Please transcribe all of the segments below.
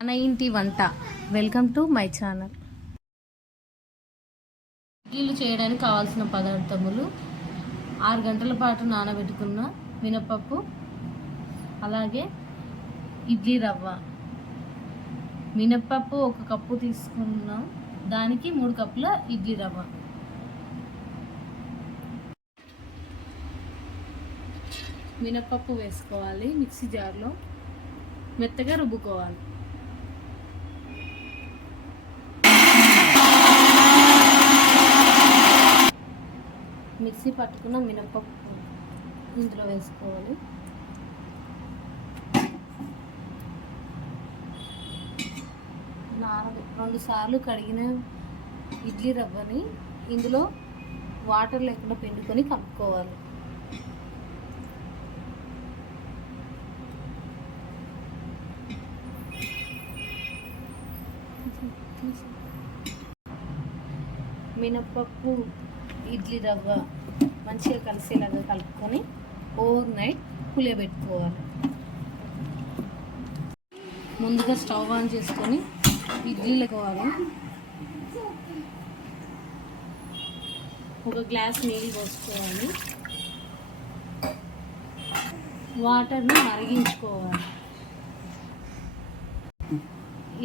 మన ఇంటి వంట. Welcome to my channel. ఇడ్లీలు చేయడానికి కావాల్సిన పదార్థములు: 6 గంటల పాటు నానబెట్టుకున్న మినపప్పు, అలాగే ఇడ్లీ రవ్వ. మినపప్పు 1 కప్పు తీసుకున్నాం, దానికి 3 కప్పుల ఇడ్లీ రవ్వ. మినపప్పు వేసుకోవాలి, మిక్సీ జార్లో మెత్తగా రుబ్బుకోవాలి. మిక్సీ పట్టుకున్న మినపప్పు ఇందులో వేసుకోవాలి. రెండు సార్లు కడిగిన ఇడ్లీ రవ్వని ఇందులో వాటర్ లేకుండా పిండుకొని కలుపుకోవాలి. మినపప్పు ఇడ్లీ రవ్వ మంచిగా కలిసేలాగా కలుపుకొని ఓవర్ నైట్ పులియబెట్టుకోవాలి. ముందుగా స్టవ్ ఆన్ చేసుకొని ఇడ్లీలు కావాలి. ఒక గ్లాస్ నీళ్ళు పోసుకోవాలి. వాటర్ని మరిగించుకోవాలి.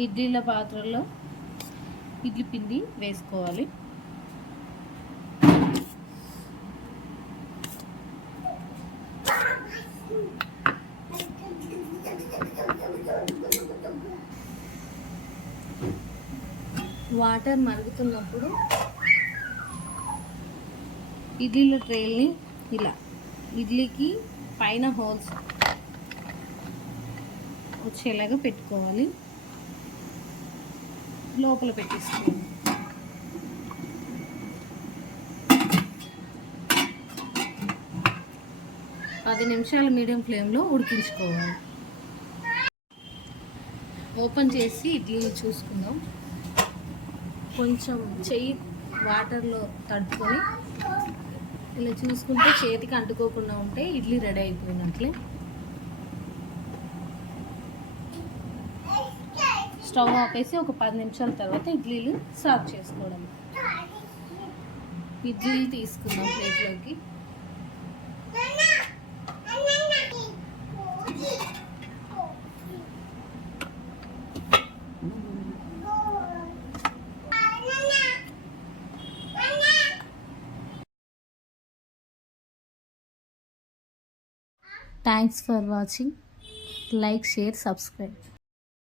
ఇడ్లీల పాత్రలో ఇడ్లీ పిండి వేసుకోవాలి. వాటర్ మరుగుతున్నప్పుడు ఇడ్లీల ట్రేల్ని ఇలా ఇడ్లీకి పైన హోల్స్ వచ్చేలాగా పెట్టుకోవాలి. లోపల పెట్టేసుకోవాలి. పది నిమిషాలు మీడియం ఫ్లేమ్లో ఉడికించుకోవాలి. ఓపెన్ చేసి ఇడ్లీ చూసుకుందాం. కొంచెం చెయ్యి వాటర్లో తడుపుకొని ఇలా చూసుకుంటే చేతికి అంటుకోకుండా ఉంటే ఇడ్లీ రెడీ అయిపోయినట్లే. స్టవ్ ఆపేసి ఒక 10 నిమిషాల తర్వాత ఇడ్లీలు సర్వ్ చేసుకోవడం. ఇడ్లీలు తీసుకుందాం ప్లేట్లోకి. Thanks for watching. Like, share, subscribe.